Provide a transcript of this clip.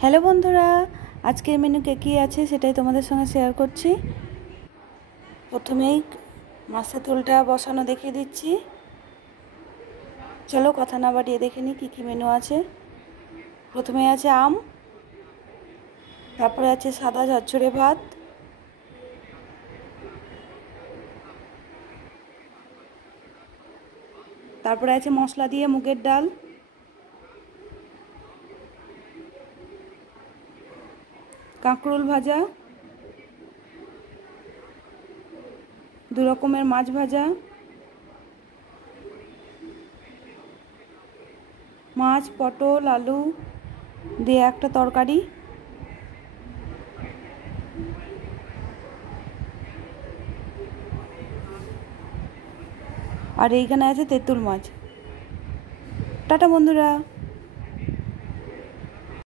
Hello বন্ধুরা, আজকের মেনুতে কী আছে সেটাই তোমাদের সঙ্গে শেয়ার করছি। প্রথমেই মাছের ঝোলটা বসানো দেখিয়ে দিচ্ছি। চলো কথা না বাড়িয়ে দেখে নিই কী কী মেনু আছে। প্রথমে আছে আম, তারপরে আছে সাদা ঝরঝরে ভাত, তারপরে আছে মশলা দিয়ে মুগের ডাল, কাঁকরোল ভাজা, দু রকমের মাছ ভাজা, মাছ পটল আলু দিয়ে একটা তরকারি, আর এইখানে আছে তেঁতুল মাছ। টাটা বন্ধুরা।